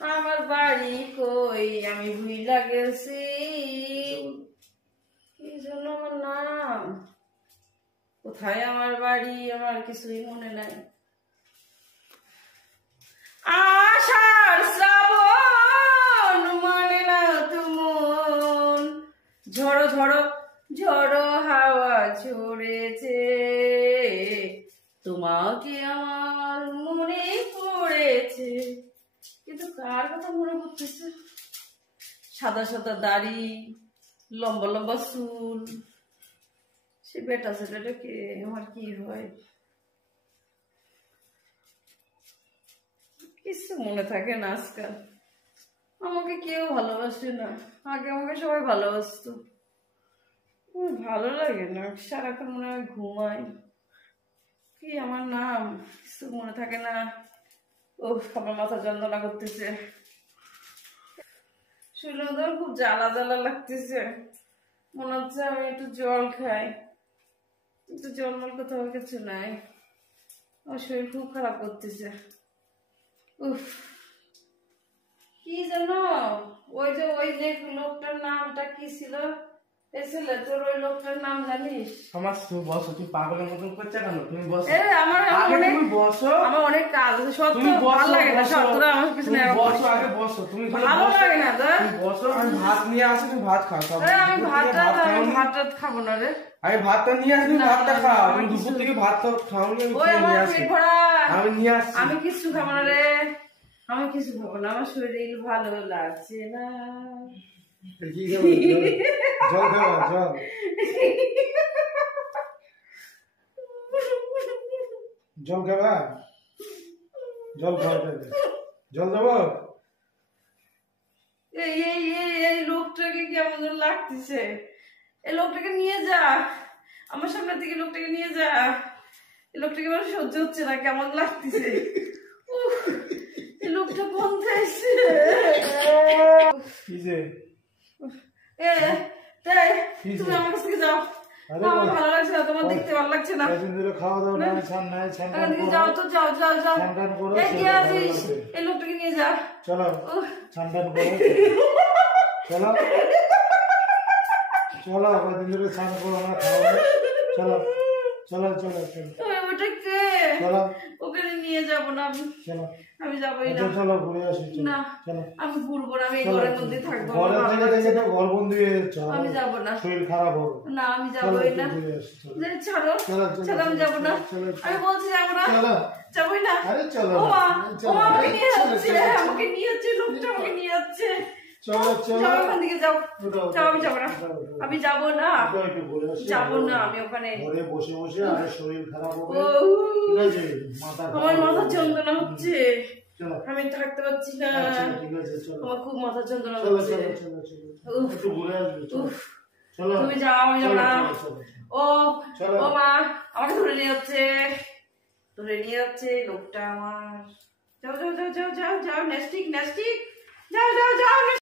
আমার বাড়ি কই আমি ভুইলা গেছি, কি জন্য আমার নাম, কোথায় আমার বাড়ি আমার কিছুই মনে নাই। আষাঢ় শ্রাবণ মানে না তুমন, ঝড়ো ঝড়ো ঝড়ো হাওয়া ঝরেছে, তোমাকে আমার মনে পড়েছে। কিন্তু কার কথা মনে পড়তেছে? সাদা সাদা দাড়ি, লম্বা লম্বা চুল, সে বেটা ছেলেটাকে আমার কি হয়, কিছু মনে থাকে না আজকাল। আমাকে কেউ ভালোবাসে না, আগে আমাকে সবাই ভালোবাসতো, ভালো লাগে না, সারাক্ষণ মনে হয় ঘুমাই। কি আমার নাম কিছু মনে থাকে না। ও আমার মাথা যন্ত্রণা করতেছে, শুনলে তো খুব জ্বালা জ্বালা লাগতেছে, মনে হচ্ছে আমি একটু জল খাই, একটু জল মল কোথাও কিছু নাই, আমার শরীর খুব খারাপ করতেছে। উফ, কি জানো ওই যে লোকটার নামটা কি ছিল, এসেলে তোর ওই লোকটার নাম জানিস? আমার তুই বসো, তুই পাগলের মতন করছে কেন? তুমি বসো, আমার অনেক কাজ আছে, সত্যি ভালো লাগে না, সত্যি আমার কিছু নেই, বসো আগে বসো, তুমি ভালো লাগে না তো, তুমি বসো, আমি ভাত নিয়ে আসি, তুমি ভাত খাও। আমি ভাতটা খাবো না রে, আমি ভাতটা নিয়ে আসি, তুমি ভাতটা খাও, আমি দুপুর থেকে ভাত খাওনি, আমি নিয়ে আসছি। আমি কিছু খাবো না রে, আমি কিছু খাবো না, আমার শরীর ভালো লাগছে না। জল খাওয়া, জল খাবা, জল খাওয়া, জল দেবো। এই লোকটাকে কেমন লাগতেছে, এই লোকটাকে নিয়ে যা, আমার সামনে থেকে লোকটাকে নিয়ে যা, এই লোকটাকে আমার সহ্য হচ্ছে না, কেমন লাগতেছে। এই লোকটা কোন দেশে, তুমি আমার কাছ থেকে যাও, আমার ভালো লাগছে না, তোমার দেখতে ভালো লাগছে না, যাও তো, যাও যাও যাও, এই লোকটাকে নিয়ে যা, চলো ঠান্ডা করো, চলো চলো, কদিন ধরে স্নান করো না, খাওয়া, চলো চলো চলো চলো, ওটা কে, চলো ওখানে নিয়ে যাবো না আমি, চলো আমি যাবোই না, চলো ঘুরে আসি, না চলো, আমি ঘুরবো না, আমি এই ঘরের মধ্যে থাকবো, ঘর বন্দি হয়ে যাচ্ছ, আমি যাবো না, শরীর খারাপ হবে, না আমি যাবোই না, ছাড়ো ছাড়ো, আমি যাবো না, আমি বলছি যাবো না, যাবোই না, আমাকে নিয়ে যাচ্ছে, আমাকে নিয়ে যাচ্ছে, লোকটা আমাকে নিয়ে যাচ্ছে, চলো চলো ওখান থেকে যাও, যাও, আমি যাবো না, আমি যাবো না, যাবো না, আমি ওখানে ঘরে বসে বসে আর শরীর খারাপ হবে, আমার মাথা যন্ত্রণা হচ্ছে, আমি থাকতে পারছি না, আমার খুব মাথা যন্ত্রণা হচ্ছে, তুমি যাও, আমি যাবো না, ও মা আমাকে ধরে নিয়ে যাচ্ছে লোকটা আমার, যাও যাও যাও যাও যাও যাও, নেস্টিক যাও যাও যাও।